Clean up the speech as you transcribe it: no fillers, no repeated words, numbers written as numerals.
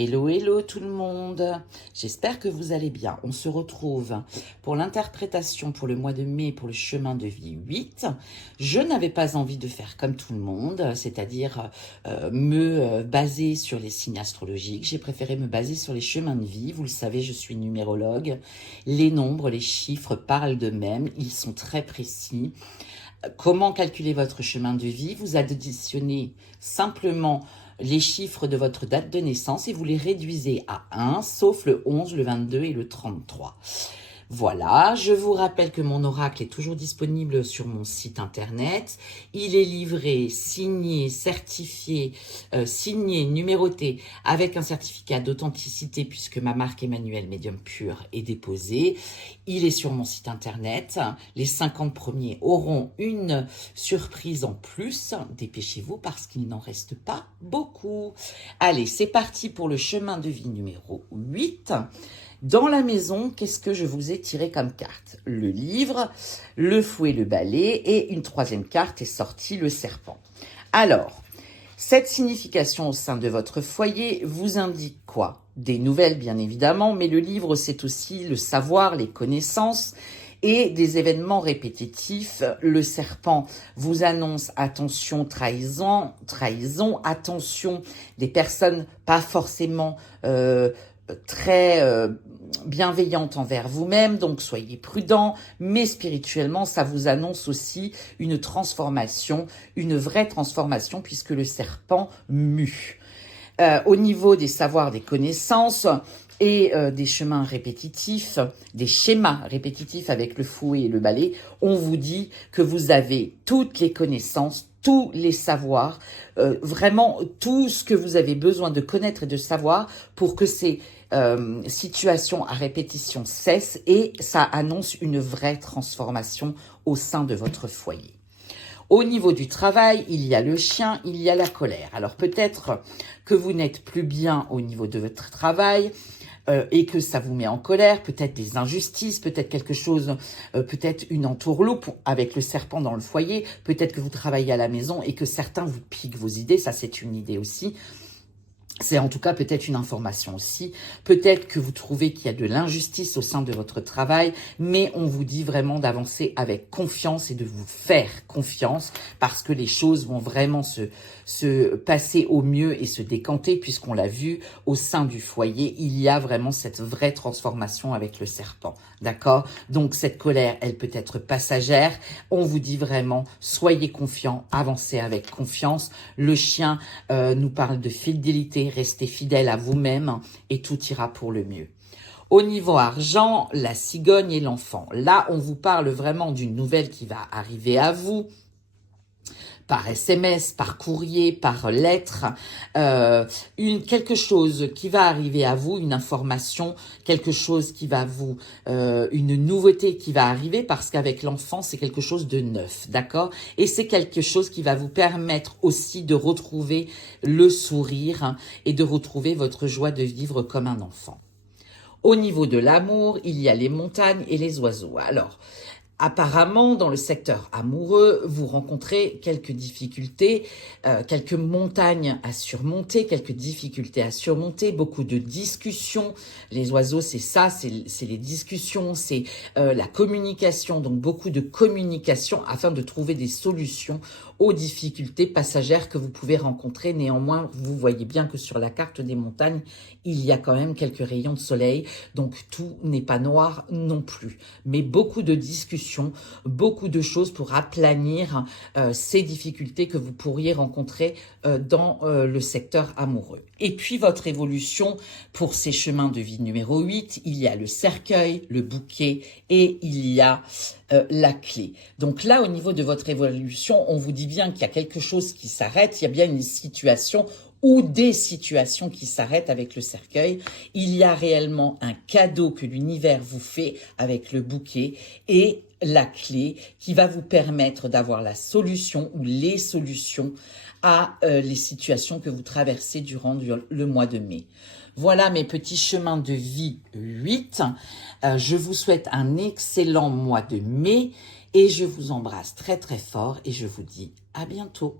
Hello, hello tout le monde. J'espère que vous allez bien. On se retrouve pour l'interprétation pour le mois de mai pour le chemin de vie 8. Je n'avais pas envie de faire comme tout le monde, c'est-à-dire me baser sur les signes astrologiques. J'ai préféré me baser sur les chemins de vie. Vous le savez, je suis numérologue. Les nombres, les chiffres parlent d'eux-mêmes. Ils sont très précis. Comment calculer votre chemin de vie? Vous additionnez simplement les chiffres de votre date de naissance et vous les réduisez à 1, sauf le 11, le 22 et le 33. Voilà, je vous rappelle que mon oracle est toujours disponible sur mon site internet. Il est livré, signé, certifié, signé, numéroté, avec un certificat d'authenticité puisque ma marque Emmanuel Médium Pur est déposée. Il est sur mon site internet. Les 50 premiers auront une surprise en plus. Dépêchez-vous parce qu'il n'en reste pas beaucoup. Allez, c'est parti pour le chemin de vie numéro 8. Dans la maison, qu'est-ce que je vous ai tiré comme carte? Le livre, le fouet, le balai et une troisième carte est sortie, le serpent. Alors, cette signification au sein de votre foyer vous indique quoi? Des nouvelles, bien évidemment, mais le livre, c'est aussi le savoir, les connaissances et des événements répétitifs. Le serpent vous annonce attention, trahison, attention des personnes pas forcément très bienveillante envers vous-même, donc soyez prudent, mais spirituellement, ça vous annonce aussi une transformation, une vraie transformation, puisque le serpent mue. Au niveau des savoirs, des connaissances et des chemins répétitifs, des schémas répétitifs avec le fouet et le balai, on vous dit que vous avez toutes les connaissances, tous les savoirs, vraiment tout ce que vous avez besoin de connaître et de savoir pour que ces situations à répétition cessent et ça annonce une vraie transformation au sein de votre foyer. Au niveau du travail, il y a le chien, il y a la colère. Alors peut-être que vous n'êtes plus bien au niveau de votre travail, et que ça vous met en colère, peut-être des injustices, peut-être quelque chose, peut-être une entourloupe avec le serpent dans le foyer, peut-être que vous travaillez à la maison et que certains vous piquent vos idées, ça c'est une idée aussi. C'est en tout cas peut-être une information aussi. Peut-être que vous trouvez qu'il y a de l'injustice au sein de votre travail, mais on vous dit vraiment d'avancer avec confiance et de vous faire confiance parce que les choses vont vraiment se passer au mieux et se décanter puisqu'on l'a vu au sein du foyer. Il y a vraiment cette vraie transformation avec le serpent. D'accord? Donc cette colère, elle peut être passagère. On vous dit vraiment, soyez confiants, avancez avec confiance. Le chien nous parle de fidélité. Restez fidèle à vous-même et tout ira pour le mieux. Au niveau argent, la cigogne et l'enfant. Là, on vous parle vraiment d'une nouvelle qui va arriver à vous par SMS, par courrier, par lettre, quelque chose qui va arriver à vous, une information, quelque chose qui va vous, une nouveauté qui va arriver parce qu'avec l'enfant, c'est quelque chose de neuf, d'accord? Et c'est quelque chose qui va vous permettre aussi de retrouver le sourire et de retrouver votre joie de vivre comme un enfant. Au niveau de l'amour, il y a les montagnes et les oiseaux. Alors, apparemment, dans le secteur amoureux, vous rencontrez quelques difficultés, quelques montagnes à surmonter, quelques difficultés à surmonter, beaucoup de discussions. Les oiseaux, c'est ça, c'est les discussions, c'est la communication, donc beaucoup de communication afin de trouver des solutions aux difficultés passagères que vous pouvez rencontrer. Néanmoins, vous voyez bien que sur la carte des montagnes, il y a quand même quelques rayons de soleil, donc tout n'est pas noir non plus. Mais beaucoup de discussions, beaucoup de choses pour aplanir ces difficultés que vous pourriez rencontrer dans le secteur amoureux. Et puis votre évolution pour ces chemins de vie numéro 8, il y a le cercueil, le bouquet et il y a la clé. Donc là, au niveau de votre évolution, on vous dit bien qu'il y a quelque chose qui s'arrête, il y a bien une situation ou des situations qui s'arrêtent avec le cercueil. Il y a réellement un cadeau que l'univers vous fait avec le bouquet et la clé qui va vous permettre d'avoir la solution ou les solutions à les situations que vous traversez durant le mois de mai. Voilà mes petits chemins de vie 8. Je vous souhaite un excellent mois de mai et je vous embrasse très très fort et je vous dis à bientôt.